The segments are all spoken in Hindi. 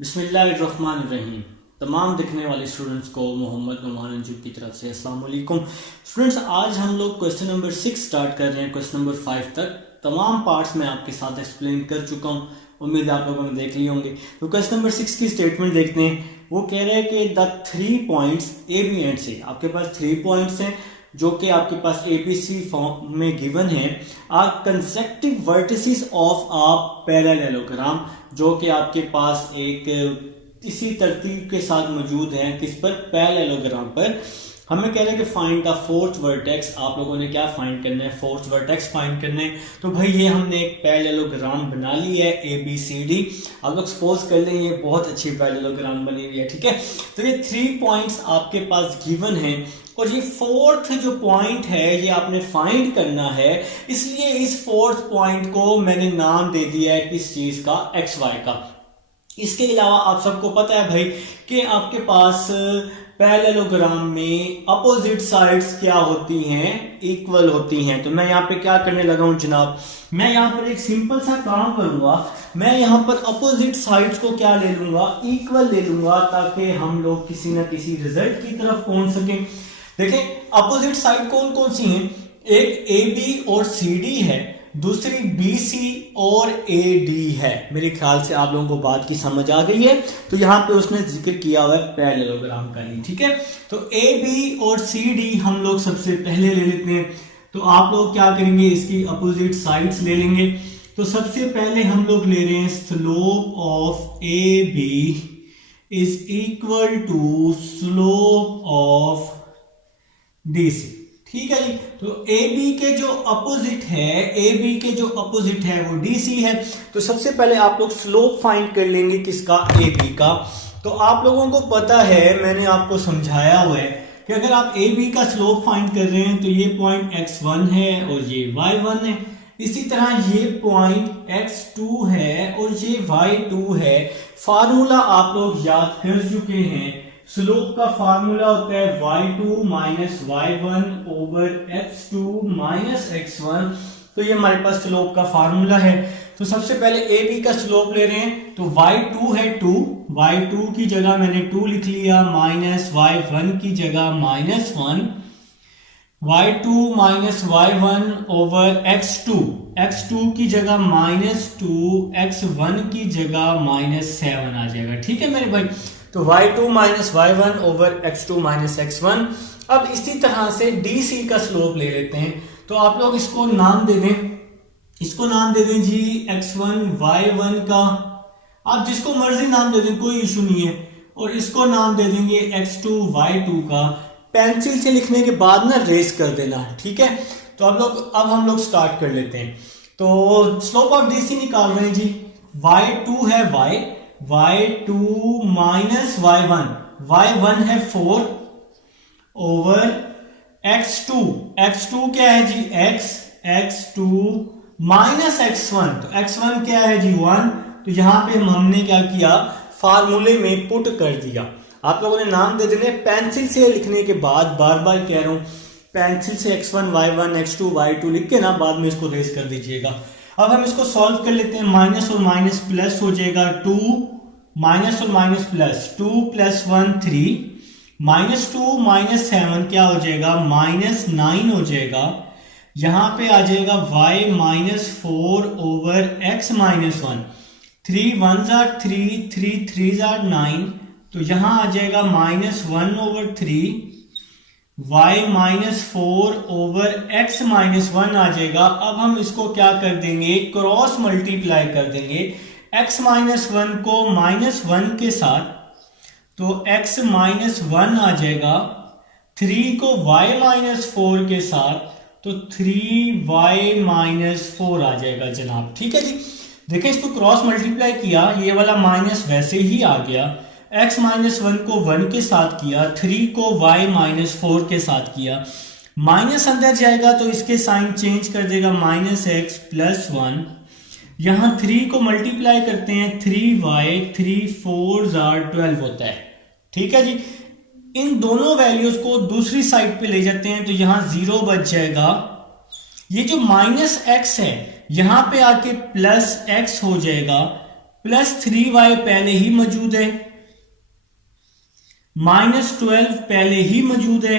बिस्मिल्लाहिर्रहमानिर्रहीम। तमाम दिखने वाले स्टूडेंट्स को मोहम्मद नुमान अंजुम की तरफ से अस्सलाम वालेकुम। स्टूडेंट्स, आज हम लोग क्वेश्चन नंबर 6 स्टार्ट कर रहे हैं क्वेश्चन नंबर 5 तक। तमाम पार्ट्स मैं आपके साथ एक्सप्लेन कर चुका हूँ, उम्मीद है आप लोगों ने देख लिए होंगे। तो क्वेश्चन नंबर 6 की स्टेटमेंट देखते हैं। वो कह रहे हैं कि the 3 points A B and C, आपके पास 3 पॉइंट्स हैं जो कि आपके पास एबीसी फॉर्म में गिवन है, are consecutive vertices of a parallelogram, जो कि आपके पास एक इसी तरतीब के साथ मौजूद है। किस पर? पैरेललोग्राम पर। हमें कह रहे हैं कि फाइंड द फोर्थ वर्टेक्स। आप लोगों ने क्या फाइंड करना है? फोर्थ वर्टेक्स फाइंड करना है। तो भाई ये हमने एक पैरेललोग्राम बना ली है ABCD। आप लोग सपोज कर लें ये बहुत अच्छी पैरेललोग्राम बनी हुई है, ठीक है। तो ये 3 पॉइंट्स आपके पास गिवन हैं और ये फोर्थ जो पॉइंट है ये आपने फाइंड करना है। इसलिए इस फोर्थ पॉइंट को मैंने नाम दे दिया है किस चीज का? XY का। इसके अलावा आप सबको पता है भाई कि आपके पास पैरेललोग्राम में अपोजिट साइड्स क्या होती हैं? इक्वल होती हैं। तो मैं यहाँ पे क्या करने लगा हूं जनाब, मैं यहाँ पर एक सिंपल सा काम करूंगा। मैं यहाँ पर अपोजिट साइड्स को क्या ले लूंगा? इक्वल ले लूंगा, ताकि हम लोग किसी ना किसी रिजल्ट की तरफ पहुंच सकें। देखिए अपोजिट साइड कौन कौन सी हैं? एक AB और CD है, दूसरी BC और AD है। मेरे ख्याल से आप लोगों को बात की समझ आ गई है। तो यहाँ पे उसने जिक्र किया हुआ है पैरेललोग्राम का ही, ठीक है। तो AB और CD हम लोग सबसे पहले ले लेते हैं। तो आप लोग क्या करेंगे? इसकी अपोजिट साइड्स ले लेंगे। तो सबसे पहले हम लोग ले रहे हैं slope of AB is equal to slope of DC, ठीक है जी। तो AB के जो अपोजिट है वो DC है। तो सबसे पहले आप लोग स्लोप फाइंड कर लेंगे किसका? AB का। तो आप लोगों को पता है, मैंने आपको समझाया हुआ है कि अगर आप AB का स्लोप फाइंड कर रहे हैं तो ये पॉइंट X1 है और ये Y1 है। इसी तरह ये पॉइंट X2 है और ये Y2 है। फार्मूला आप लोग याद कर चुके हैं। स्लोप का फार्मूला होता है y2 minus y1 over x2 minus x1। तो ये हमारे पास स्लोप का फार्मूला है। तो सबसे पहले AB का स्लोप ले रहे हैं। तो y2 है 2, y2 की जगह मैंने 2 लिख लिया, माइनस y1 की जगह minus 1, y2 minus y1 over x2 की जगह माइनस 2, x1 की जगह माइनस 7 आ जाएगा, ठीक है मेरे भाई। तो y2 minus y1 over x2 minus x1। अब इसी तरह से DC का स्लोप ले लेते हैं। तो आप लोग इसको नाम दे दें, जी x1 y1 का। आप जिसको मर्जी नाम दे दें, कोई इशू नहीं है। और इसको नाम दे देंगे x2 y2 का। पेंसिल से लिखने के बाद ना रेस कर देना, ठीक है। तो अब हम लोग स्टार्ट कर लेते हैं। तो स्लोप ऑफ DC निकाल रहे हैं जी। y2 है y2 माइनस y1 है 4 ओवर x2 क्या है जी? x2 minus x1। तो x1 क्या है जी? 1। तो यहां पे हमने क्या किया? फार्मूले में पुट कर दिया। आप लोगों ने नाम दे देने पेंसिल से लिखने के बाद, बार बार कह रहा हूं, पेंसिल से x1 y1 x2 y2 लिख के ना बाद में इसको रेस कर दीजिएगा। अब हम इसको सॉल्व कर लेते हैं। माइनस और माइनस प्लस हो जाएगा 2, माइनस और minus plus 2 plus 1 3, minus 2 minus 7 क्या हो जाएगा? माइनस 9 हो जाएगा। यहां पे आ जाएगा y minus 4 over x minus 1। 3 1s are 3, 3 3s are 9। तो यहां आ जाएगा minus 1 over 3, y minus 4 over x minus 1 आ जाएगा। अब हम इसको क्या कर देंगे? क्रॉस मल्टीप्लाई कर देंगे x माइनस 1 को माइनस 1 के साथ। तो x माइनस 1 आ जाएगा। 3 को y माइनस 4 के साथ, तो 3y माइनस 4 आ जाएगा जनाब, ठीक है जी। देखिए इसको क्रॉस मल्टीप्लाई किया, ये वाला माइनस वैसे ही आ गया। x माइनस 1 को 1 के साथ किया, 3 को y माइनस 4 के साथ किया। माइनस अंदर जाएगा तो इसके साइन चेंज कर देगा, माइनस x प्लस 1। यहां 3 को मल्टीप्लाई करते हैं, 3y 3 4s are 12 होता है, ठीक है जी। इन दोनों वैल्यूज को दूसरी साइड पे ले जाते हैं तो यहां 0 बच जाएगा। ये जो माइनस x है यहां पे आके प्लस x हो जाएगा। प्लस 3y पहले ही मौजूद है, -12 पहले ही मौजूद है,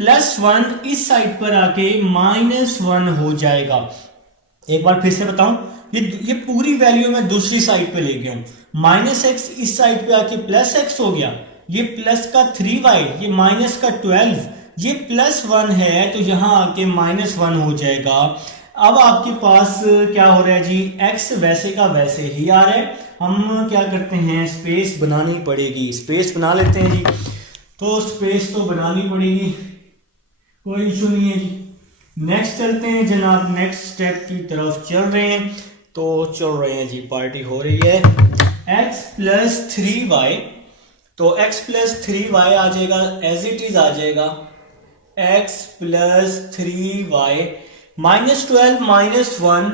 +1 इस साइड पर आके -1 हो जाएगा। एक बार फिर से बताऊं, ये पूरी वैल्यू मैं दूसरी साइड पे ले गया हूं, -x इस साइड पे आके +x हो गया, ये प्लस का 3y, ये माइनस का 12, ये +1 है तो यहां आके -1 हो जाएगा। अब आपके पास क्या हो रहा है जी, x वैसे का वैसे ही आ रहा है। हम क्या करते हैं, स्पेस बनानी पड़ेगी, स्पेस बना लेते हैं जी। तो स्पेस तो बनानी पड़ेगी, कोई इशू नहीं है जी। नेक्स्ट चलते हैं जनाब, नेक्स्ट स्टेप की तरफ चल रहे हैं। तो चल रहे हैं जी, पार्टी हो रही है। x + 3y, तो x + 3y आ जाएगा, एज इट इज आ जाएगा x + 3y, -12 -1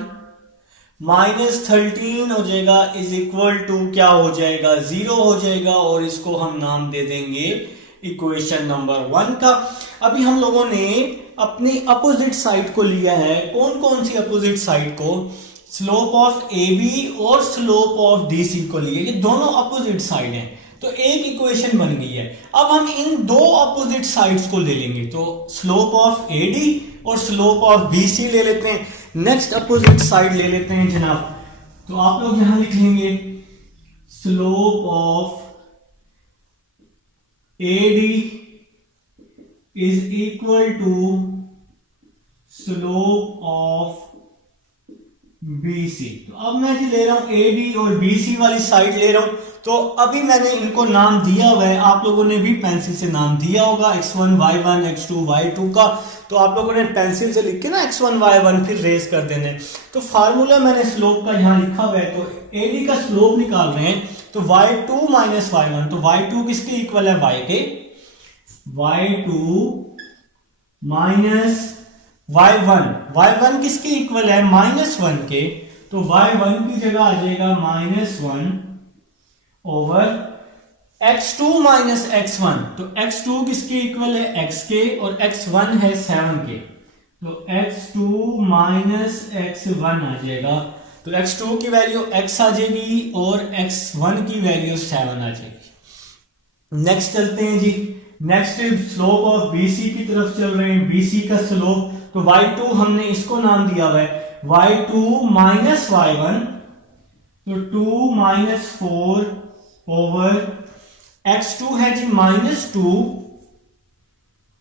-13 हो जाएगा, इज इक्वल टू क्या हो जाएगा, 0 हो जाएगा। और इसको हम नाम दे देंगे इक्वेशन नंबर 1 का। अभी हम लोगों ने अपनी अपोजिट साइड को लिया है। कौन कौन सी अपोजिट साइड को, स्लोप ऑफ AB और स्लोप ऑफ DC को लिए, ये दोनों अपोजिट साइड हैं, तो एक इक्वेशन बन गई है। अब हम इन दो अपोजिट साइड्स को ले लेंगे, तो स्लोप ऑफ AD और स्लोप ऑफ BC ले लेते हैं। नेक्स्ट अपोजिट साइड ले लेते हैं जनाब, तो आप लोग यहां लिख लेंगे slope of AD is equal to slope of BC। तो अब मैं जी ले रहा हूं AD और BC वाली साइड ले रहा हूं, तो अभी मैंने इनको नाम दिया हुआ है, आप लोगों ने भी पेंसिल से नाम दिया होगा, x1 y1 x2 y2 का। तो आप लोगों ने पेंसिल से लिख के ना x1 y1 फिर रेस कर देने। तो फार्मूला मैंने स्लोप का यहां लिखा हुआ है, तो AD का स्लोप निकाल रहे हैं, तो y2 - y1, तो y2 किसके इक्वल है, y के, y2 y1 किसके इक्वल है, -1 के, तो y1 की जगह आ जाएगा -1 ओवर x2 - x1, तो x2 किसके इक्वल है, x के, और x1 है 7 के, तो x2 - x1 आ जाएगा। तो x2 की वैल्यू x आ जाएगी और x1 की वैल्यू 7 आ जाएगी। नेक्स्ट चलते हैं जी, नेक्स्ट स्लोप ऑफ BC की तरफ चल रहे हैं। BC का स्लोप, तो y2 हमने इसको नाम दिया हुआ है y2 - y1, तो 2 - 4 ओवर x2 है जी -2,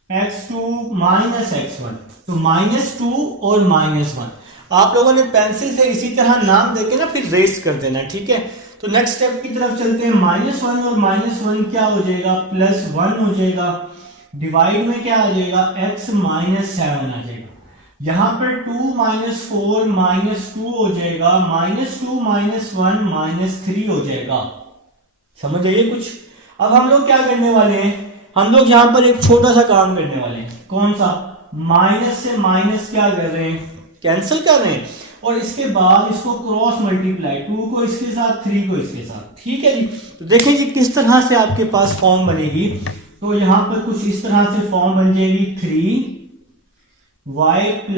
x2 - x1, तो -2 और -1। आप लोगों ने पेंसिल से इसी तरह नाम देके ना फिर रेस कर देना, ठीक है। तो नेक्स्ट स्टेप की तरफ चलते हैं। -1 और -1 क्या हो जाएगा, +1 हो जाएगा, डिवाइड में क्या आ जाएगा, x - 7 आ जाएगा। यहां पर 2 - 4 -2 हो जाएगा, -2 - 1 -3 हो जाएगा। समझ आइए कुछ। अब हम लोग क्या करने वाले हैं, हम लोग यहां पर एक छोटा सा काम करने वाले हैं। कौन सा, माइनस से माइनस क्या कर रहे हैं, कैंसिल कर रहे हैं, और इसके बाद इसको क्रॉस मल्टीप्लाई, 2 को इसके साथ 3 को इसके साथ, ठीक है जी। तो देखें जी किस तरह से आपके पास फॉर्म बनेगी। तो यहां पर कुछ इस तरह से फॉर्म बन जाएगी, 3y +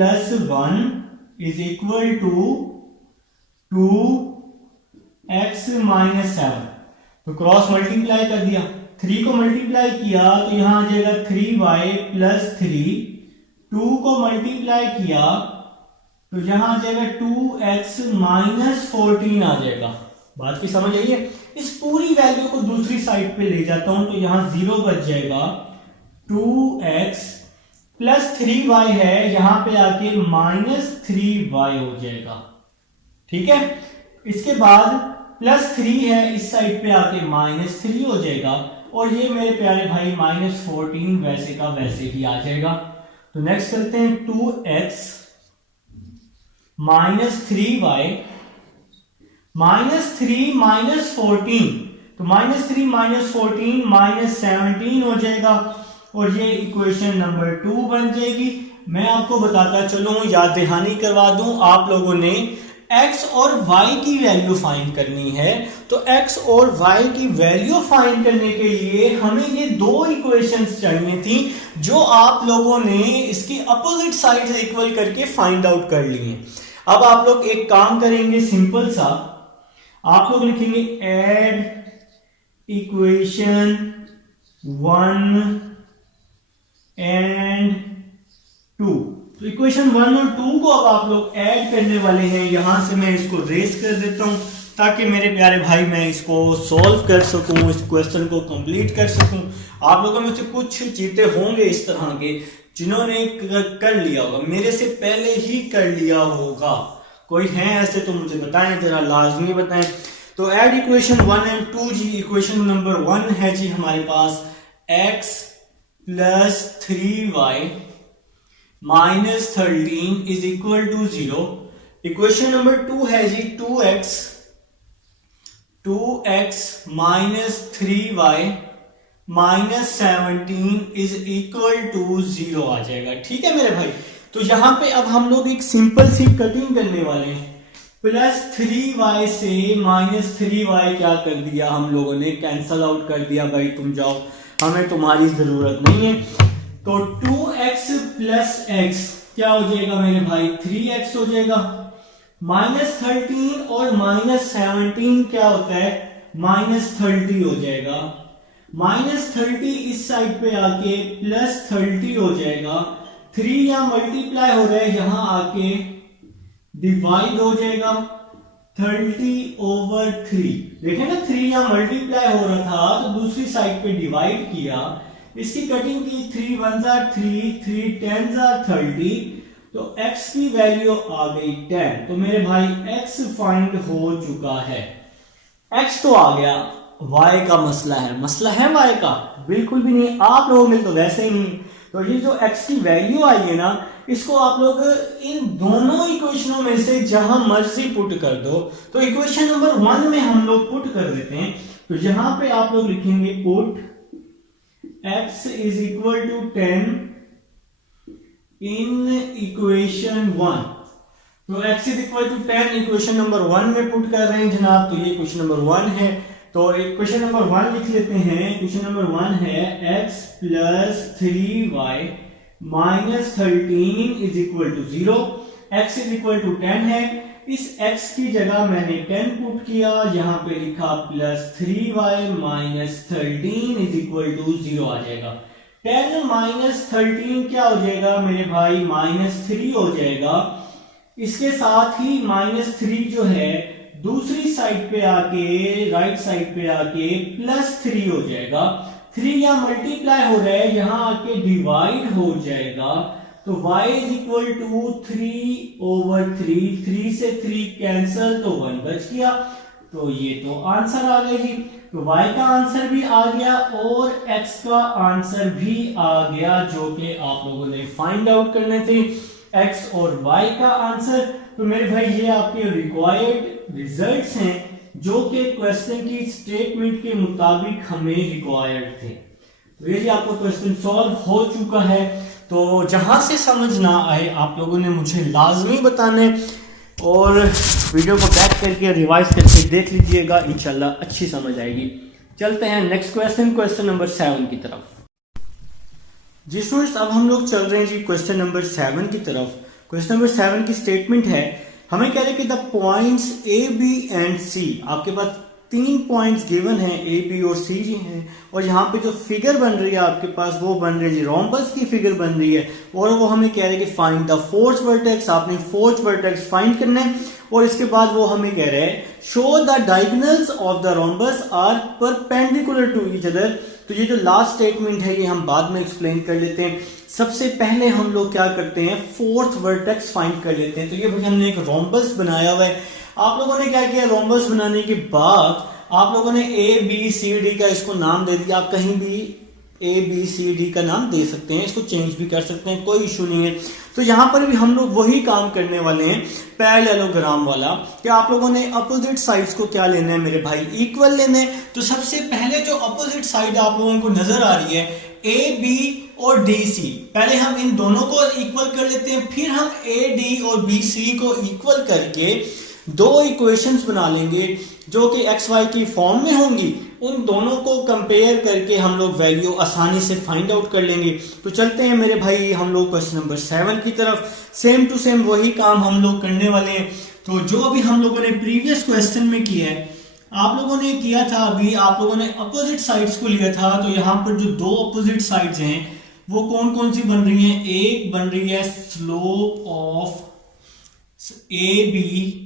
1 is equal to 2x - 7। तो क्रॉस मल्टीप्लाई कर दिया, 3 को मल्टीप्लाई किया तो यहां आ जाएगा 3y + 3, 2 को मल्टीप्लाई किया तो यहां आ जाएगा 2x - 14 आ जाएगा। बात की समझ आई है। इस पूरी वैल्यू को दूसरी साइड पे ले जाता हूं, तो यहां 0 बच जाएगा, 2x + 3y है, यहां पे आके -3y हो जाएगा, ठीक है। इसके बाद +3 है, इस साइड पे आके -3 हो जाएगा, और ये मेरे प्यारे भाई -14 वैसे का वैसे ही आ जाएगा। तो नेक्स्ट करते हैं, 2x -3y, -3 - 14, तो -3 - 14 -17 हो जाएगा, और ये इक्वेशन नंबर 2 बन जाएगी। मैं आपको बताता चलूं, याद दहानी करवा दूं, आप लोगों ने x और y की वैल्यू फाइंड करनी है। तो x और y की वैल्यू फाइंड करने के लिए हमें ये दो इक्वेशंस चाहिए थी, जो आप लोगों ने इसकी अपोजिट साइड से इक्वल करके फाइंड आउट कर ली है। अब आप लोग एक काम करेंगे सिंपल सा, आप लोग लिखेंगे ऐड इक्वेशन 1 एंड 2। तो इक्वेशन 1 और 2 को अब आप लोग ऐड करने वाले हैं। यहां से मैं इसको रेस कर देता हूं ताकि मेरे प्यारे भाई मैं इसको सॉल्व कर सकूं, इस क्वेश्चन को कंप्लीट कर सकूं। आप लोगों में से कुछ चीते होंगे इस तरह के जिन्होंने कर लिया होगा, मेरे से पहले ही कर लिया होगा। कोई है ऐसे तो मुझे बताएं, जरा लाजमी बताएं। तो ऐड इक्वेशन 1 एंड 2 जी। इक्वेशन नंबर 1 है जी हमारे पास x plus 3y minus 13 is equal to 0। Equation number 2 है जी 2x minus 3y minus 17 is equal to 0 आ जाएगा। ठीक है मेरे भाई। तो यहां पे अब हम लोग एक सिंपल सी कटिंग करने वाले हैं। प्लस 3y से माइनस 3y क्या कर दिया हम लोगों ने, कैंसल आउट कर दिया। भाई तुम जाओ, हमें तुम्हारी जरूरत नहीं है। तो 2x प्लस x क्या हो जाएगा मेरे भाई, 3x हो जाएगा। माइनस 13 और माइनस 17 क्या होता है, माइनस 30 हो जाएगा। माइनस 30 इस साइड पे आके प्लस 30 हो जाएगा। 3 यहां मल्टीप्लाई हो रहा है, यहां आके डिवाइड हो जाएगा 30/3। देखें ना, 3 यहां मल्टीप्लाई हो रहा था तो दूसरी साइड पे डिवाइड किया, इसकी कटिंग की, 3 1 3, 3 10 30, तो x की वैल्यू आ गई 10। तो मेरे भाई x फाइंड हो चुका है। x तो आ गया, y का मसला है। मसला है y का? बिल्कुल भी नहीं। आप लोगों ने तो वैसे ही नहीं। तो ये जो x की वैल्यू आई है ना, इसको आप लोग इन दोनों इक्वेशनों में से जहां मर्जी पुट कर दो। तो इक्वेशन नंबर 1 में हम लोग पुट कर देते हैं। तो यहां पे आप लोग लिखेंगे put x is equal to 10 in equation 1। तो x is equal to 10 equation number 1 में पुट कर रहे हैं जनाब। तो ये इक्वेशन नंबर 1 है। तो इक्वेशन नंबर 1 लिख लेते हैं। इक्वेशन नंबर 1 है x plus 3y minus 13 is equal to 0। x is equal to 10 है। इस x की जगह मैंने 10 पुट किया, यहां पे लिखा plus 3y minus 13 is equal to 0 आ जाएगा। 10 माइनस 13 क्या हो जाएगा मेरे भाई, माइनस 3 हो जाएगा। इसके साथ ही माइनस 3 जो है दूसरी साइड पे आके, राइट साइड पे आके प्लस 3 हो जाएगा। 3 यहां मल्टीप्लाई हो रहा है, यहां आके डिवाइड हो जाएगा। तो y इज इक्वल टू 3/3। 3 से 3 कैंसल, तो 1 बच गया। तो ये तो आंसर आ गया जी। तो y का आंसर भी आ गया और x का आंसर भी आ गया, जो कि आप लोगों ने फाइंड आउट करने थे, x और y का आंसर। तो मेरे भाई ये आपके रिक्वायर्ड रिजल्ट्स हैं जो कि क्वेश्चन की स्टेटमेंट के मुताबिक हमें रिक्वायर्ड थे। तो ये आपका क्वेश्चन सॉल्व हो चुका है। तो जहां से समझ ना आए आप लोगों ने मुझे लाजमी बताने और वीडियो को बैक करके रिवाइज करके देख लीजिएगा, इंशाल्लाह अच्छी समझ आएगी। चलते हैं नेक्स्ट क्वेश्चन, क्वेश्चन नंबर 7 की तरफ। जी स्टूडेंट्स, अब हम लोग चल रहे हैं जी क्वेश्चन नंबर 7 की तरफ। क्वेश्चन नंबर 7 की स्टेटमेंट है, हमें कह रहे हैं कि the points A B and C, आपके पास 3 पॉइंट्स गिवन हैं, ए बी और सी जी हैं, और यहाँ पे जो फिगर बन रही है आपके पास वो बन रही है रोम्बस की फिगर बन रही है, और वो हमें कह रहे हैं कि फाइंड द फोर्थ वर्टेक्स। आपने फोर्थ वर्टेक्स फाइंड करना है, और इसके बाद वो हमें कह रहे हैं show the diagonals of the rhombus are perpendicular to each other. तो ये जो लास्ट स्टेटमेंट है ये हम बाद में एक्सप्लेन कर लेते हैं। सबसे पहले हम लोग क्या करते हैं, फोर्थ वर्टेक्स फाइंड कर लेते हैं। तो ये भाई हमने एक रोम्बस बनाया हुआ है। आप लोगों ने क्या किया, रोम्बस बनाने के बाद आप लोगों ने ए बी सी डी का इसको नाम दे दिया। आप कहीं भी ए बी सी डी का नाम दे सकते हैं, इसको चेंज भी कर सकते हैं, कोई इशू नहीं है। तो यहां पर भी हम लोग वही काम करने वाले हैं पैरेललोग्राम वाला, कि आप लोगों ने अपोजिट साइड्स को क्या लेना है मेरे भाई, इक्वल लेने हैं। तो सबसे पहले जो अपोजिट साइड आप लोगों को नजर आ रही है ए बी और डी सी, पहले हम इन दोनों को इक्वल कर लेते हैं, फिर हम ए डी और बी सी को इक्वल करके दो इक्वेशंस बना लेंगे जो कि एक्स वाई की फॉर्म में होंगी। उन दोनों को कंपेयर करके हम लोग वैल्यू आसानी से फाइंड आउट कर लेंगे। तो चलते हैं मेरे भाई हम लोग क्वेश्चन नंबर 7 की तरफ। सेम टू सेम वही काम हम लोग करने वाले हैं। तो जो अभी हम लोगों ने प्रीवियस क्वेश्चन में किया है आप लोगों ने किया था अभी, आप लोगों ने अपोजिट साइड्स को लिया था, तो यहाँ पर जो दो अपोजिट साइड्स हैं वो कौन कौन सी बन रही हैं? एक बन रही है स्लोप ऑफ ए बी,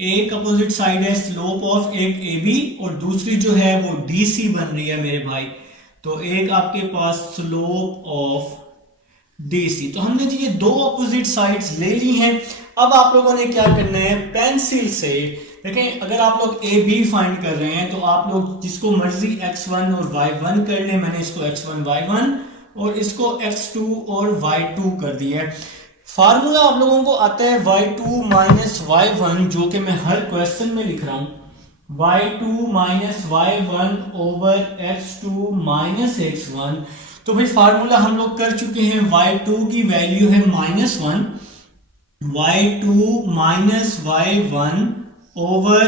एक अपोजिट साइड है स्लोप ऑफ एक ए बी, और दूसरी जो है वो डी सी बन रही है मेरे भाई। तो एक आपके पास स्लोप ऑफ डी सी। तो हमने जी ये दो अपोजिट साइड्स ले ली हैं। अब आप लोगों ने क्या करना है? पेंसिल से देखें, अगर आप लोग ए बी फाइंड कर रहे हैं तो आप लोग जिसको मर्जी x1 और y1 कर लें। मैंने इसको x1 y1 और इसको x2 और y2 कर दिया है। फार्मूला आप लोगों को आता है y2 माइनस y1, जो कि मैं हर क्वेश्चन में लिख रहा हूं, y2 minus y1 over x2 minus x1। तो भाई फार्मूला हम लोग कर चुके हैं। y2 की वैल्यू है -1, y2 minus y1 over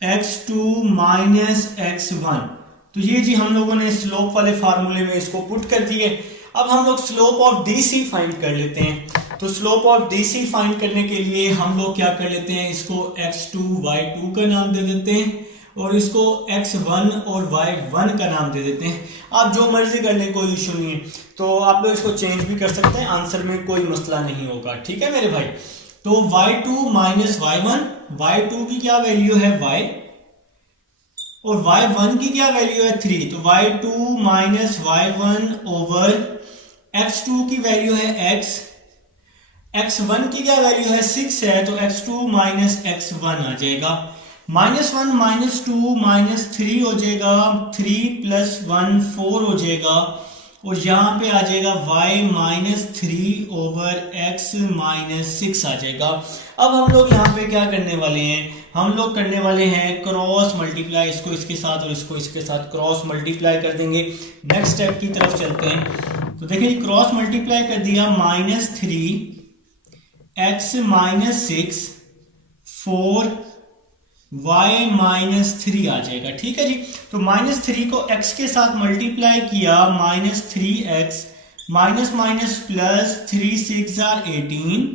x2 minus x1। तो ये जी हम लोगों ने स्लोप वाले फार्मूले में इसको पुट कर दिए। अब हम लोग स्लोप ऑफ डीसी फाइंड कर लेते हैं। तो स्लोप ऑफ डीसी फाइंड करने के लिए हम लोग क्या कर लेते हैं? इसको x2 y2 का नाम दे देते हैं और इसको x1 और y1 का नाम दे देते हैं। आप जो मर्जी कर लें, कोई इशू नहीं है। तो आप लोग इसको चेंज भी कर सकते हैं, आंसर में कोई मसला नहीं होगा। ठीक है मेरे भाई। तो y2 माइनस y1, y2 की क्या वैल्यू है y, और y1 की क्या वैल्यू है 3। तो y2 minus y1 over x2 की वैल्यू है x, x1 की क्या वैल्यू है 6 है, तो x2 माइनस x1 आ जाएगा। -1 -2 -3 हो जाएगा, 3 + 1 4 हो जाएगा, और यहां पे आ जाएगा y -3 ओवर x -6 आ जाएगा। अब हम लोग यहाँ पे क्या करने वाले हैं? हम लोग करने वाले हैं क्रॉस मल्टीप्लाई, इसको इसके साथ और इसको इसके साथ क्रॉस मल्टीप्लाई कर देंगे। नेक्स्ट स्टेप की तरफ चलते हैं। तो देखिए क्रॉस मल्टीप्लाई कर दिया, -3 x -6 4 y -3 आ जाएगा। ठीक है जी। तो -3 को x के साथ मल्टीप्लाई किया, -3x माइनस माइनस प्लस 3 6 18,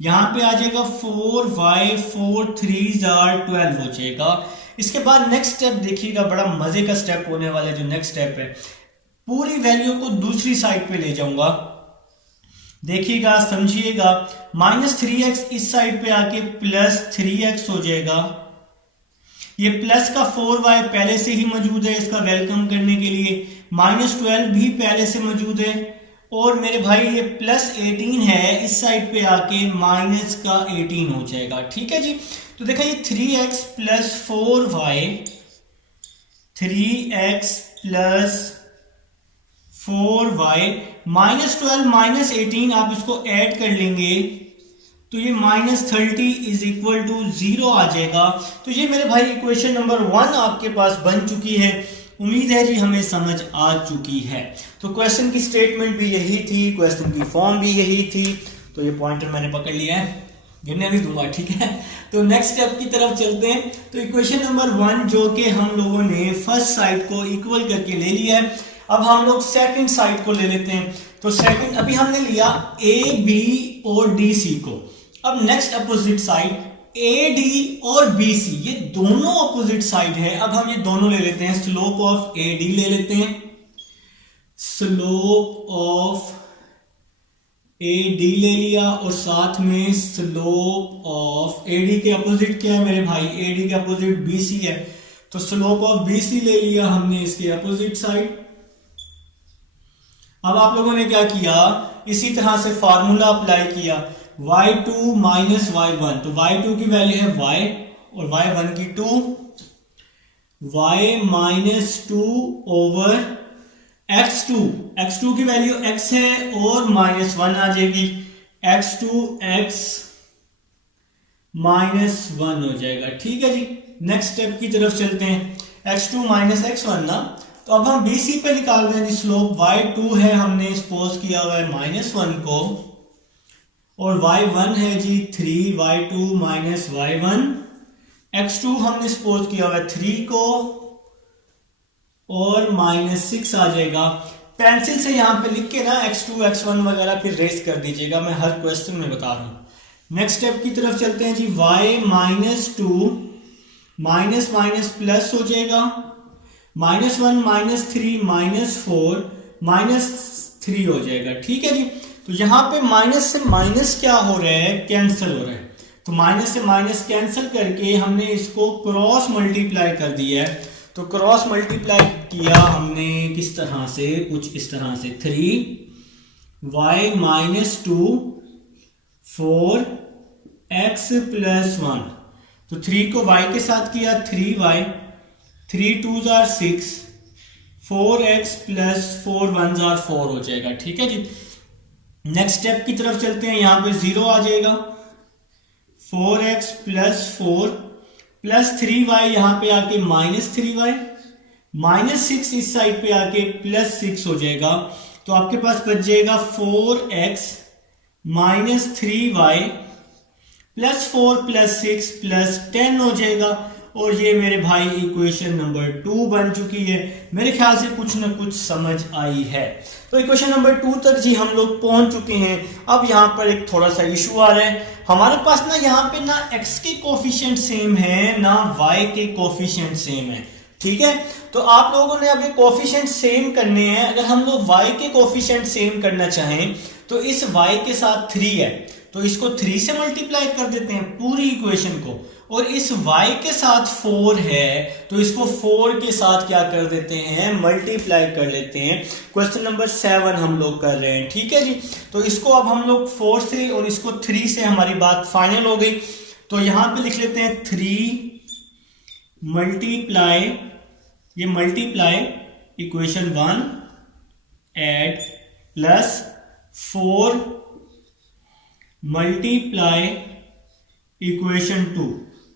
यहां पे आ जाएगा 4y 4 3 12 हो जाएगा। इसके बाद नेक्स्ट स्टेप देखिएगा, बड़ा मजे का स्टेप होने वाला है। जो नेक्स्ट स्टेप है, पूरी वैल्यू को दूसरी साइड पे ले जाऊंगा। देखिएगा, समझिएगा, -3x इस साइड पे आके +3x हो जाएगा। ये प्लस का 4y पहले से ही मौजूद है, इसका वेलकम करने के लिए -12 भी पहले से मौजूद है, और मेरे भाई ये +18 है, इस साइड पे आके -18 हो जाएगा। ठीक है जी। तो देखा, ये 3x + 4y 3x + 4y -12 -18 आप इसको ऐड कर लेंगे तो ये -30 = 0 आ जाएगा। तो ये मेरे भाई इक्वेशन नंबर 1 आपके पास बन चुकी है। उम्मीद है जी हमें समझ आ चुकी है। तो क्वेश्चन की स्टेटमेंट भी यही थी, क्वेश्चन की फॉर्म भी यही थी। तो ये पॉइंटर मैंने पकड़ लिया है, गिनने नहीं दूंगा। ठीक है, तो नेक्स्ट स्टेप की तरफ चलते हैं। तो इक्वेशन नंबर 1 जो कि हम लोगों ने फर्स्ट साइड को इक्वल करके ले लिया है, अब हम लोग सेकंड साइड को ले लेते हैं। तो सेकंड अभी हमने लिया ए बी और डी सी को। अब next opposite side A D और बी सी, ये दोनों अपोजिट साइड है। अब हम ये दोनों ले लेते हैं। स्लोप ऑफ ए डी ले लेते हैं, स्लोप ऑफ ए डी ले लिया, और साथ में स्लोप ऑफ ए डी के अपोजिट क्या है मेरे भाई? ए डी के अपोजिट बी सी है, तो स्लोप ऑफ बी सी ले लिया हमने इसके अपोजिट साइड। अब आप लोगों ने क्या किया, इसी तरह से फार्मूला अप्लाई किया, y2 माइनस y1, तो y2 की वैल्यू है y और y1 की 2, y -2 ओवर x2, x2 की वैल्यू x है और -1 आ जाएगी, x2 x -1 हो जाएगा। ठीक है जी। नेक्स्ट स्टेप की तरफ चलते हैं। x2 -x1 ना, तो अब हम BC पे निकाल रहे हैं जी। स्लोप y2 है, हमने सपोज किया हुआ है -1 को, और y1 है जी 3y2 माइनस y1, x2 हमने सपोज किया हुआ है 3 को, और -6 आ जाएगा। पेंसिल से यहां पे लिख के ना x2 x1 वगैरह फिर रेस कर दीजिएगा, मैं हर क्वेश्चन में बता रहा हूं। नेक्स्ट स्टेप की तरफ चलते हैं जी। y -2 माइनस माइनस प्लस हो जाएगा, -1 -3 -4 -3 हो जाएगा। ठीक है जी। तो यहां पे माइनस से माइनस क्या हो रहा है, कैंसिल हो रहा है। तो माइनस से माइनस कैंसिल करके हमने इसको क्रॉस मल्टीप्लाई कर दिया है। तो क्रॉस मल्टीप्लाई किया हमने किस तरह से, कुछ इस तरह से 3y -2 4x + 1। तो 3 को y के साथ किया 3y, 3 2s are 6, 4x + 4 1s are 4 हो जाएगा। ठीक है जी। नेक्स्ट स्टेप की तरफ चलते हैं। यहां पे 0 आ जाएगा, 4x + 4 + 3y यहां पे आके -3y, -6 इस साइड पे आके +6 हो जाएगा। तो आपके पास बच जाएगा 4x -3y + 4 + 6 + 10 हो जाएगा। और ये मेरे भाई इक्वेशन नंबर 2 बन चुकी है। मेरे ख्याल से कुछ ना कुछ समझ आई है। तो इक्वेशन नंबर 2 तक जी हम लोग पहुंच चुके हैं। अब यहाँ पर एक थोड़ा सा इशू आ रहा है। हमारे पास ना यहाँ पे ना x के कोफिशिएंट सेम है ना y के कोफिशिएंट सेम है। ठीक है। तो आप लोगों ने अब ये कोफिशिएंट सेम करने हैं। अगर हम लोग y के कोफिशिएंट सेम करना चाहें तो इस y के साथ 3 है तो इसको 3 से मल्टीप्लाई कर देते हैं पूरी इक्वेशन को। और इस y के साथ 4 है तो इसको 4 के साथ क्या कर देते हैं, मल्टीप्लाई कर लेते हैं। क्वेश्चन नंबर 7 हम लोग कर रहे हैं। ठीक है जी। तो इसको अब हम लोग 4 से और इसको 3 से हमारी बात फाइनल हो गई। तो यहां पे लिख लेते हैं 3 मल्टीप्लाई, ये multiply equation 1 add plus 4 multiply equation 2।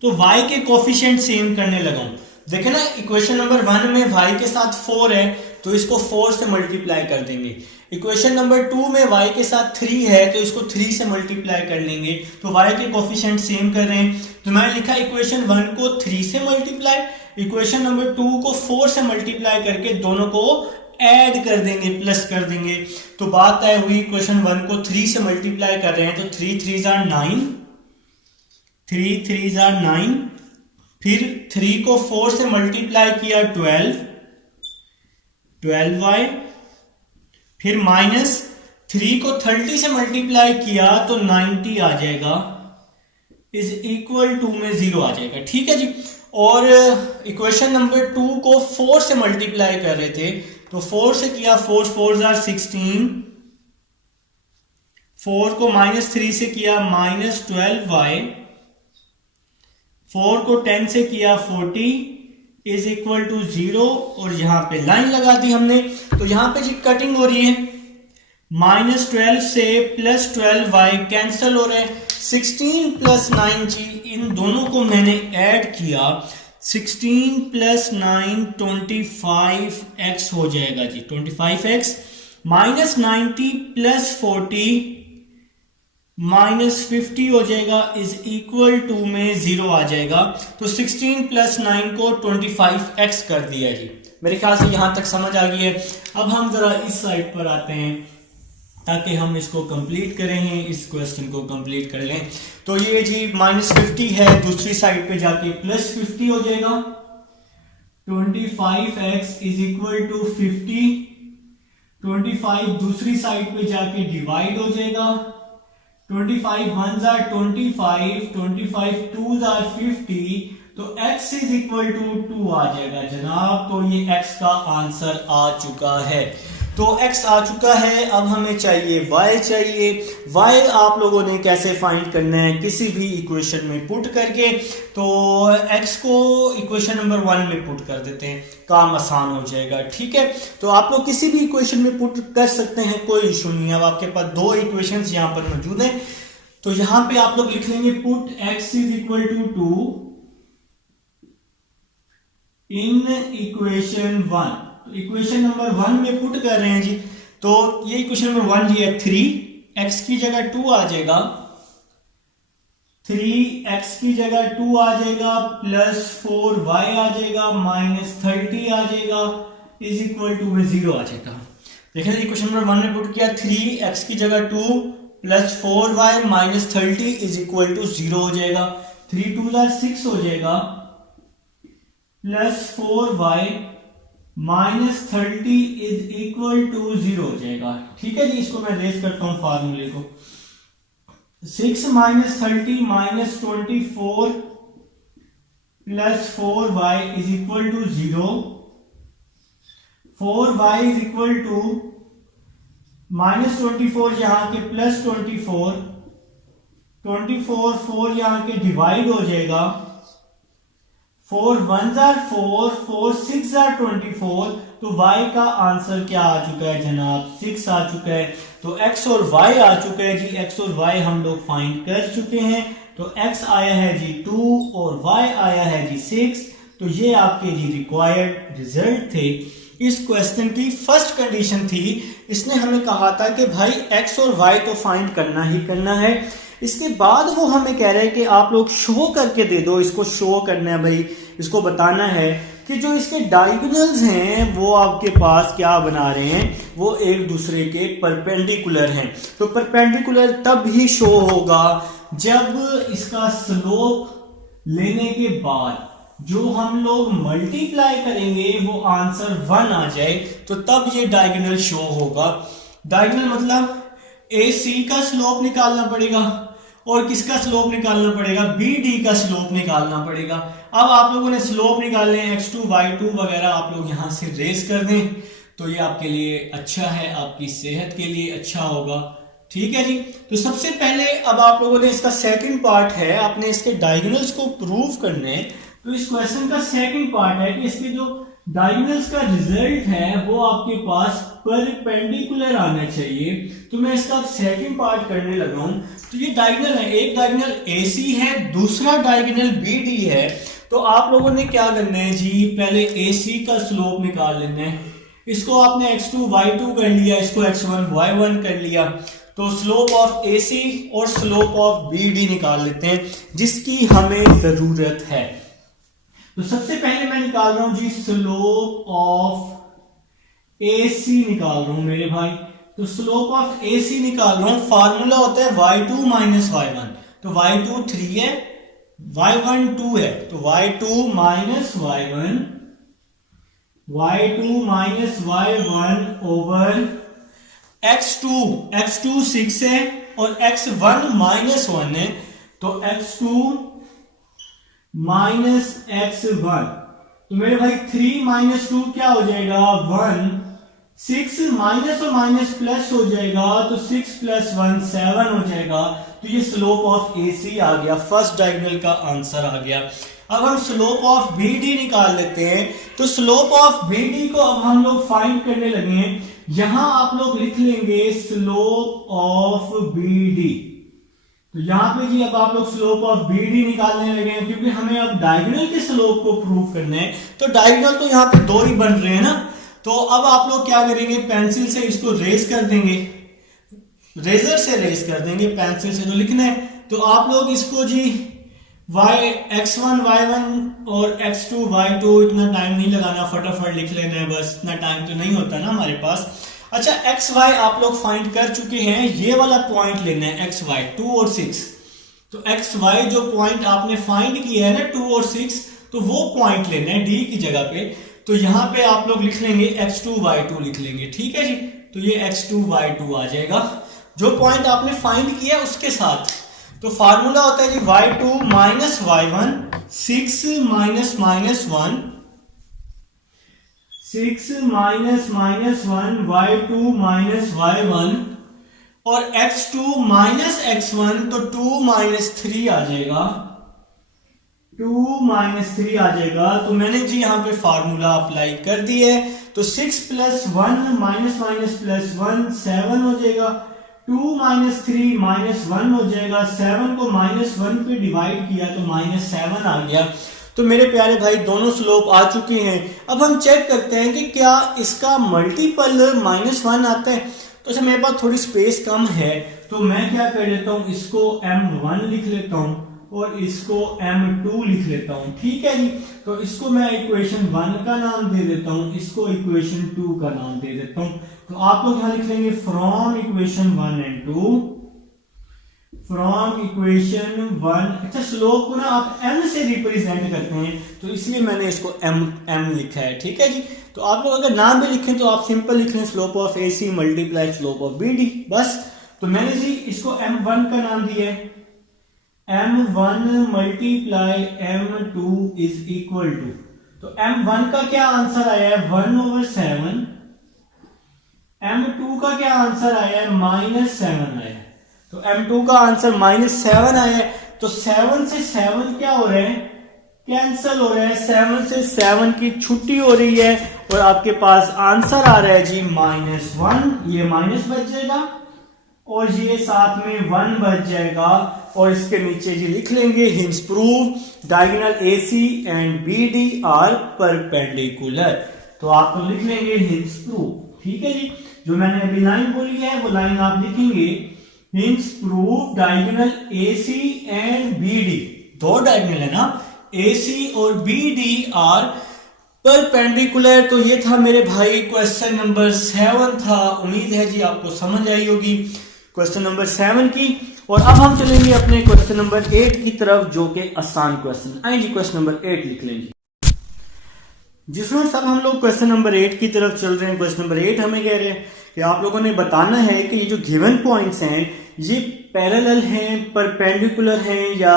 तो y के कोफिशिएंट सेम करने लगा हूं। देखे ना इक्वेशन नंबर 1 में y के साथ 4 है तो इसको 4 से मल्टीप्लाई कर देंगे। इक्वेशन नंबर 2 में y के साथ 3 है तो इसको 3 से मल्टीप्लाई कर लेंगे। तो y के कोफिशिएंट सेम कर रहे हैं। तो मैंने लिखा इक्वेशन 1 को 3 से मल्टीप्लाई, इक्वेशन नंबर 2 को 4 से मल्टीप्लाई करके दोनों को ऐड कर देंगे, प्लस कर देंगे। तो बात तय हुई। इक्वेशन 1 को 3 से मल्टीप्लाई कर रहे हैं तो 3 3s are 9, 3 3s are 9। फिर 3 को 4 से मल्टीप्लाई किया 12y। फिर -3 को 30 से मल्टीप्लाई किया तो 90 आ जाएगा, इज इक्वल टू में 0 आ जाएगा। ठीक है जी। और इक्वेशन नंबर 2 को 4 से मल्टीप्लाई कर रहे थे तो 4 से किया, 4 4s are 16, 4 को -3 से किया -12y, 4 को 10 से किया 40 इज इक्वल टू 0। और यहां पे लाइन लगा दी हमने। तो यहां पे जी कटिंग हो रही है, -12 से +12y कैंसिल हो रहे हैं, 16 + 9 जी इन दोनों को मैंने ऐड किया, 16 + 9 25x हो जाएगा जी, 25x -90 + 40 -50 हो जाएगा, इज इक्वल टू में 0 आ जाएगा। तो 16 + 9 को 25x कर दिया जी। मेरे ख्याल से यहां तक समझ आ गई है। अब हम जरा इस साइड पर आते हैं ताकि हम इसको कंप्लीट करें, इस क्वेश्चन को कंप्लीट कर लें। तो ये जी -50 है, दूसरी साइड पे जाके +50 हो जाएगा, 25x इज इक्वल टू 50, 25 दूसरी साइड पे जाके डिवाइड हो जाएगा, 25 1s are 25, 25 2s are 50। तो x इज इक्वल टू 2 आ जाएगा जनाब। तो ये x का आंसर आ चुका है। तो x आ चुका है। अब हमें चाहिए y चाहिए। y आप लोगों ने कैसे फाइंड करना है, किसी भी इक्वेशन में पुट करके। तो x को इक्वेशन नंबर 1 में पुट कर देते हैं, काम आसान हो जाएगा। ठीक है। तो आप लोग किसी भी इक्वेशन में पुट कर सकते हैं, कोई इशू नहीं है। अब आपके पास 2 इक्वेशंस यहां पर मौजूद हैं। तो यहां पे आप लोग लिख लेंगे put x is equal to 2 in equation 1। Equation number 1 में पुट कर रहे हैं जी। तो ये इक्वेशन नंबर 1 जी है, 3x की जगह 2 आ जाएगा, 3x की जगह 2 आ जाएगा, +4y आ जाएगा, -30 आ जाएगा, इज इक्वल टू में 0 आ जाएगा। देखिए इक्वेशन नंबर 1 में पुट किया, 3x की जगह 2 +4y -30 इज इक्वल टू 0 हो जाएगा, 3 2s are 6 हो जाएगा, plus 4y minus 30 is equal to 0 हो जाएगा। ठीक है जी, इसको मैं रेज करता हूं फार्मूले को। 6 minus 30 minus 24 plus 4y is equal to 0। 4y is equal to minus 24 यहां के प्लस 24, 4 यहां के डिवाइड हो जाएगा। 4 1s are 4, 4 6 are 24। तो y का आंसर क्या आ चुका है जनाब? 6 आ चुका है। तो x और y आ चुका है जी, x और y हम लोग फाइंड कर चुके हैं। तो x आया है जी 2 और y आया है जी 6। तो ये आपके जी रिक्वायर्ड रिजल्ट थे। इस क्वेश्चन की फर्स्ट कंडीशन थी, इसने हमें कहा था कि भाई x और y तो फाइंड करना ही करना है। इसके बाद वो हमें कह रहे हैं कि आप लोग शो करके दे दो, इसको शो करना है भाई, इसको बताना है कि जो इसके डायगोनल्स हैं वो आपके पास क्या बना रहे हैं, वो एक दूसरे के परपेंडिकुलर हैं। तो परपेंडिकुलर तब ही शो होगा जब इसका स्लोप लेने के बाद जो हम लोग मल्टीप्लाई करेंगे वो आंसर 1 आ जाए, तो तब ये डायगोनल शो होगा। डायगोनल मतलब AC का स्लोप निकालना पड़ेगा और किसका स्लोप निकालना पड़ेगा? BD का स्लोप निकालना पड़ेगा। अब आप लोगों ने स्लोप निकालने हैं, x2 y2 वगैरह आप लोग यहां से रेस कर दें, तो ये आपके लिए अच्छा है, आपकी सेहत के लिए अच्छा होगा। ठीक है जी। तो सबसे पहले अब आप लोगों ने इसका सेकंड पार्ट है, आपने इसके डायगोनल्स को प्रूव करने। तो इस क्वेश्चन का सेकंड पार्ट है कि इसके जो डायगोनल्स का रिजल्ट है वो आपके पास परपेंडिकुलर आना चाहिए। तो मैं इसका सेकंड पार्ट करने लगा हूं। तो ये डायगोनल है, एक डायगोनल AC है, दूसरा डायगोनल BD है। तो आप लोगों ने क्या करना है जी, पहले AC का स्लोप निकाल लेना है। इसको आपने x2 y2 कर लिया, इसको x1 y1 कर लिया। तो स्लोप ऑफ AC और स्लोप ऑफ BD निकाल लेते हैं, जिसकी हमें जरूरत है। तो सबसे पहले मैं निकाल रहा हूं जी स्लोप ऑफ AC निकाल रहा हूं मेरे भाई। तो स्लोप ऑफ AC निकाल रहा हूं, फार्मूला होता है y2 माइनस y1। तो y2 3 है, y1 2 है, तो y2 minus y1, y2 minus y1 over x2 6 है और x1 माइनस 1 है। तो x2 माइनस x1, तो मेरे भाई 3 माइनस 2 क्या हो जाएगा? 1। 6 माइनस और माइनस प्लस हो जाएगा, तो 6 प्लस 1 7 हो जाएगा। तो ये स्लोप ऑफ AC आ गया, फर्स्ट डायगोनल का आंसर आ गया। अब हम स्लोप ऑफ BD निकाल लेते हैं। तो स्लोप ऑफ BD को अब हम लोग फाइंड करने लगे हैं। यहां आप लोग लिख लेंगे स्लोप ऑफ BD। तो यहां पे जी अब आप लोग स्लोप ऑफ BD निकालने लगे हैं, क्योंकि हमें अब डायगोनल के स्लोप को प्रूव करना है। तो डायगोनल तो यहां पे 2 ही बन रहे हैं ना। तो अब आप लोग क्या करेंगे, पेंसिल से इसको रेस कर देंगे, रेजर से रेस कर देंगे, पेंसिल से जो लिखना है। तो आप लोग इसको जी x1 y1 और x2 y2, इतना टाइम नहीं लगाना, फटाफट लिख लेना है बस, इतना टाइम तो नहीं होता ना हमारे पास। अच्छा, xy आप लोग फाइंड कर चुके हैं, ये वाला पॉइंट लेना है xy 2 और 6। तो xy जो पॉइंट आपने फाइंड किया है ना 2 और 6, तो वो पॉइंट लेना है D की जगह पे। तो यहां पे आप लोग लिख लेंगे x2 y2 लिख लेंगे। ठीक है जी। तो ये x2 y2 आ जाएगा जो पॉइंट आपने फाइंड किया उसके साथ। तो फार्मूला होता है जी y2 minus y1, 6 minus minus 1, 6 minus minus 1, y2 minus y1 और x2 माइनस x1, तो 2 माइनस 3 आ जाएगा, 2 माइनस 3 आ जाएगा। तो मैंने जी यहां पे फार्मूला अप्लाई कर दिया है। तो 6 प्लस 1 माइनस माइनस प्लस 1 7 हो जाएगा, 2 माइनस 3 माइनस 1 हो जाएगा, 7 को माइनस 1 पे डिवाइड किया तो माइनस 7 आ गया। तो मेरे प्यारे भाई दोनों स्लोप आ चुके हैं। अब हम चेक करते हैं कि क्या इसका मल्टीपल माइनस 1 आता है। तो अच्छा, मेरे पास थोड़ी स्पेस कम है, तो मैं क्या कर लेता हूं, इसको m1 लिख लेता हूं और इसको m2 लिख लेता हूं। ठीक है जी। तो इसको मैं इक्वेशन 1 का नाम दे देता हूं, इसको इक्वेशन 2 का नाम दे देता हूं। तो आप लोग यहां लिख लेंगे from equation 1 and 2, from equation 1। अच्छा, स्लोप को ना आप m से रिप्रेजेंट करते हैं तो इसलिए मैंने इसको m लिखा है, ठीक है जी। तो आप लोग अगर नाम भी लिखें तो आप सिंपल लिख लें slope of AC multiply slope of BD, बस। तो मैंने जी इसको m1 का नाम दिया है, m1 multiply m2 is equal to, तो m1 का क्या आंसर आया है 1/7, m2 का क्या आंसर आया है -7 आया है। तो m2 का आंसर -7 आया है, तो 7 से 7 क्या हो रहे हैं, कैंसल हो रहे हैं, 7 से 7 की छुट्टी हो रही है और आपके पास आंसर आ रहा है जी -1, ये माइनस बच जाएगा और ये साथ में 1 बच जाएगा और इसके नीचे जी लिख लेंगे hence prove diagonal AC and BD are perpendicular. तो आप तो लिख लेंगे हिंस प्रूव, ठीक है जी। जो मैंने अभी लाइन बोली है वो लाइन आप लिखेंगे hints prove diagonal AC and BD, दो डायगोनल है ना, AC और BD आर परपेंडिकुलर। तो ये था मेरे भाई क्वेश्चन नंबर 7 था। उम्मीद है जी आपको समझ आई होगी क्वेश्चन नंबर 7 की। और अब हम चलेंगे अपने क्वेश्चन नंबर 8 की तरफ, जो कि आसान क्वेश्चन। आइए जी क्वेश्चन नंबर 8 लिख लेंगे जी स्टूडेंट्स। अब हम लोग क्वेश्चन नंबर 8 की तरफ चल रहे हैं। क्वेश्चन नंबर 8 हमें कह रहे हैं कि आप लोगों ने बताना है कि ये जो गिवन पॉइंट्स हैं ये पैरेलल हैं, परपेंडिकुलर हैं या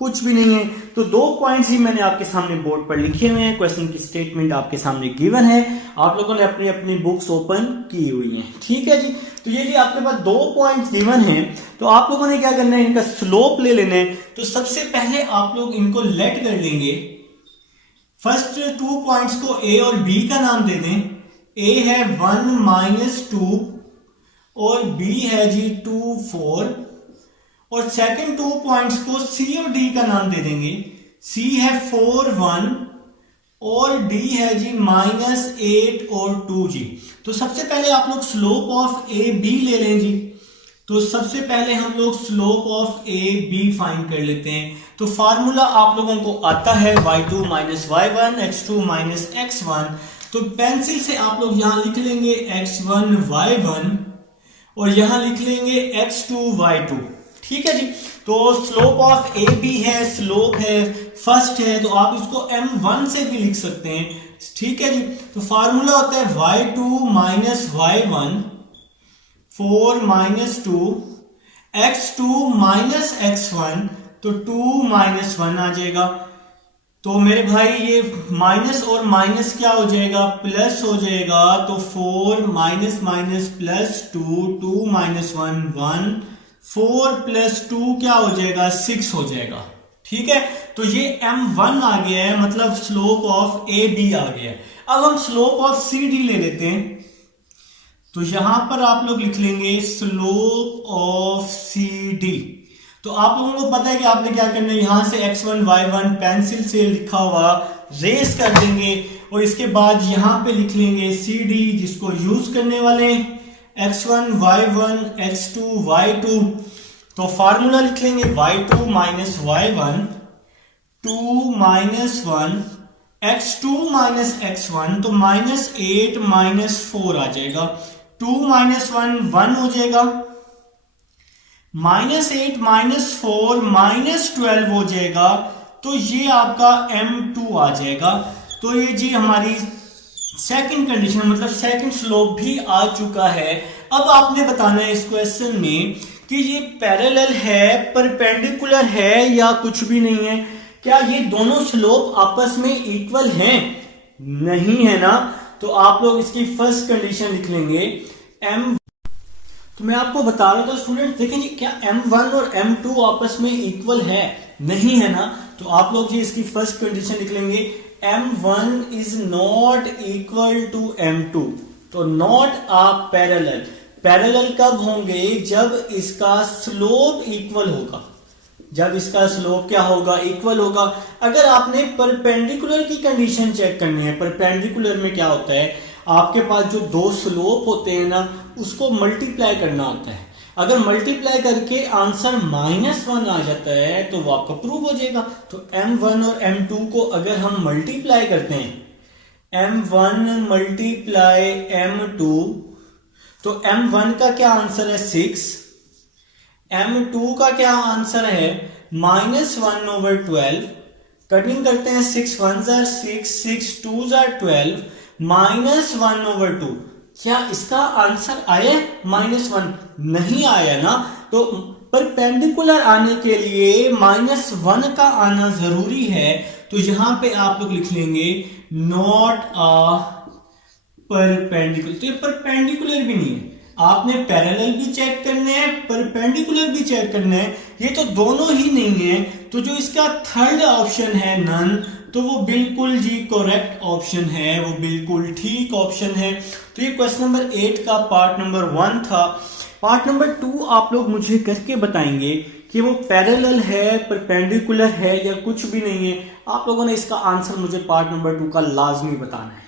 कुछ भी नहीं है। तो 2 पॉइंट्स ही मैंने आपके सामने बोर्ड पर लिखे हुए हैं। क्वेश्चन की स्टेटमेंट आपके सामने गिवन है, आप लोगों ने अपनी अपनी बुक्स ओपन की हुई हैं, ठीक है जी। तो ये जी आपके पास 2 पॉइंट्स गिवन हैं, तो आप लोगों ने क्या करना है, इनका स्लोप ले लेना है। तो सबसे पहले आप लोग इनको लेट कर लेंगे, फर्स्ट 2 पॉइंट्स को A और B का नाम दे दें। A है 1 - 2 और B है जी 2 4, और सेकंड 2 पॉइंट्स को C और D का नाम दे देंगे। C है 4 1 और D है जी -8 और 2 जी। तो सबसे पहले आप लोग स्लोप ऑफ ए बी ले लें जी। तो सबसे पहले हम लोग slope of A B find कर लेते हैं। तो फार्मूला आप लोगों को आता है y2 - y1 x2 - x1। तो पेंसिल से आप लोग यहां लिख लेंगे x1 y1 और यहां लिख लेंगे x2 y2, ठीक है जी। तो स्लोप ऑफ ए बी है, स्लोप है, फर्स्ट है, तो आप इसको m1 से भी लिख सकते हैं, ठीक है जी। तो फार्मूला होता है y2 - y1 4 - 2 x2 - x1, तो 2 - 1 आ जाएगा। तो मेरे भाई ये माइनस और माइनस क्या हो जाएगा, प्लस हो जाएगा। तो 4 - +2 2 - 1 1 4 + 2 क्या हो जाएगा, 6 हो जाएगा, ठीक है। तो ये m1 आ गया है, मतलब स्लोप ऑफ ए बी आ गया है। अब हम स्लोप ऑफ सी डी ले लेते हैं। तो यहां पर आप लोग लिख लेंगे स्लोप ऑफ सी डी। तो आप लोगों को पता है कि आपने क्या करना है, यहां से x1 y1 पेंसिल से लिखा हुआ रेस कर देंगे और इसके बाद यहां पे लिख लेंगे सी डी, जिसको यूज करने वाले x1 y1 x2 y2। तो फार्मूला लिख लेंगे y2 - y1 2 - 1 x2 - x1, तो -8 - 4 आ जाएगा। 2 - 1 1 हो जाएगा, -8 - 4 -12 हो जाएगा। तो ये आपका m2 आ जाएगा। तो ये जी हमारी सेकंड कंडीशन, मतलब सेकंड स्लोप भी आ चुका है। अब आपने बताना है इस क्वेश्चन में कि ये पैरेलल है, परपेंडिकुलर है या कुछ भी नहीं है। क्या ये दोनों स्लोप आपस में इक्वल हैं? नहीं है ना। तो आप लोग इसकी फर्स्ट कंडीशन लिख लेंगे m। तो मैं आपको बता रहा था स्टूडेंट, देखें जी, क्या m1 और m2 आपस में इक्वल है? नहीं है ना। तो आप लोग जी इसकी फर्स्ट कंडीशन लिख लेंगे m1 is not equal to m2। तो नॉट आ पैरेलल। पैरेलल कब होंगे? जब इसका स्लोप इक्वल होगा। जब इसका स्लोप क्या होगा? इक्वल होगा। अगर आपने परपेंडिकुलर की कंडीशन चेक करनी है, परपेंडिकुलर में क्या होता है, आपके पास जो 2 स्लोप होते हैं ना, उसको मल्टीप्लाई करना होता है। अगर मल्टीप्लाई करके आंसर -1 आ जाता है तो वो आपका प्रूव हो जाएगा। तो m1 और m2 को अगर हम मल्टीप्लाई करते हैं, m1 × m2, तो m1 का क्या आंसर है 6, m2 का क्या आंसर है -1/12। कटिंग करते हैं, 6 1s are 6, 6 2s are 12, -1/2। क्या इसका आंसर आया -1? नहीं आया ना। तो परपेंडिकुलर आने के लिए -1 का आना जरूरी है। तो यहां पे आप लोग लिख लेंगे नॉट अ परपेंडिकुलर। तो ये परपेंडिकुलर भी नहीं है। आपने पैरेलल भी चेक करने हैं, परपेंडिकुलर भी चेक करना है, ये तो दोनों ही नहीं है। तो जो इसका थर्ड ऑप्शन है नन, तो वो बिल्कुल जी करेक्ट ऑप्शन है, वो बिल्कुल ठीक ऑप्शन है। तो ये क्वेश्चन नंबर 8 का पार्ट नंबर 1 था। पार्ट नंबर 2 आप लोग मुझे करके बताएंगे कि वो पैरेलल है, परपेंडिकुलर है या कुछ भी नहीं है। आप लोगों ने इसका आंसर मुझे पार्ट नंबर 2 का लाजमी बताना है।